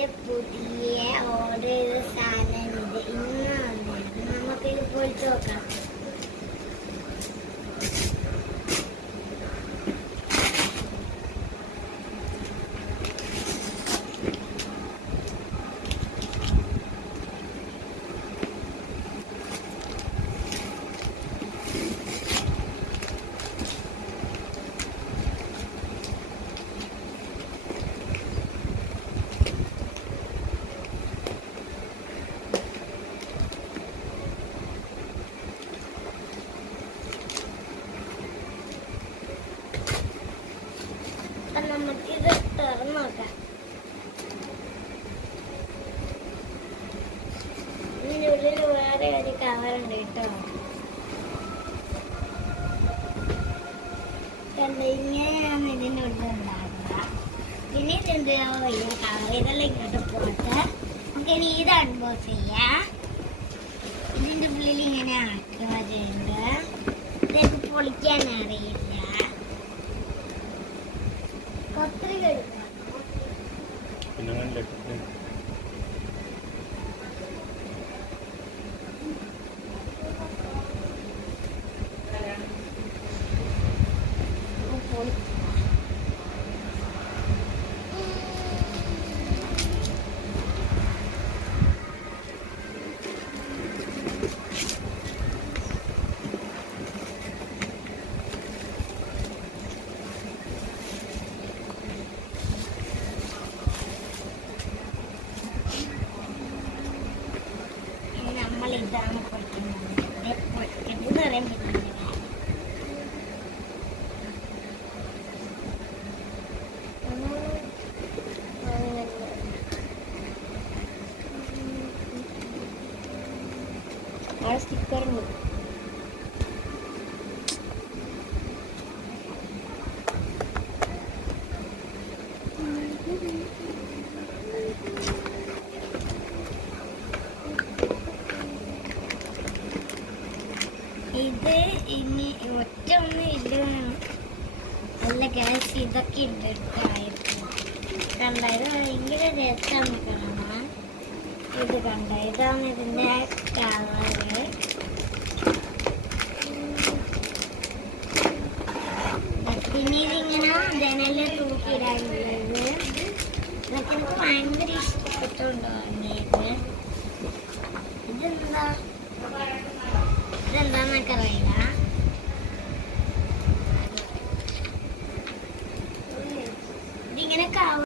എൻ്റെ പുതിയ ഓർഡർ ചെയ്ത സാധനം ഇത് ഇന്നാണ്. നമുക്കിത് പൊളിച്ച് നോക്കാം. നമുക്കിത് തുറന്നു നോക്കാം. ഇതിൻ്റെ ഉള്ളിൽ വേറെ ഒരു കവറുണ്ട് കേട്ടോ. ഇങ്ങനെയാണ് ഇതിൻ്റെ ഉള്ളിൽ ഉണ്ടാകുക. പിന്നെ ഇതെന്താ വലിയ കവർ. ഇതെല്ലാം ഇങ്ങോട്ട് പോട്ടെ. നമുക്കിനി ഇത് അൺബോക്സ് ചെയ്യാം. ഇതിൻ്റെ ഉള്ളിൽ ഇങ്ങനെ ആക്കുന്നുണ്ട്. ഇതൊക്കെ പൊളിക്കാൻ അറിയില്ല. ഇതാണ് പൊളിക്കുന്നത് പറയാൻ പറ്റില്ല. ആ സ്റ്റിക്കറുണ്ട്. ഇത് ഇനി ഒറ്റ ഒന്നും ഇല്ല. നല്ല ഗ്യാസ് ഇതൊക്കെ ഇട്ടിട്ടായിരുന്നു. കണ്ട ഇത് ഭയങ്കര രസമാണ് കാണാൻ. ഇത് കണ്ട ഇതാണ് ഇതിൻ്റെ കളറ്. പിന്നെ ഇതിങ്ങനെ ജനലിൽ തൂക്കിയിടാനുള്ളത്. ഇതൊക്കെ എനിക്ക് ഭയങ്കര ഇഷ്ടപ്പെട്ടുകൊണ്ടാണ്.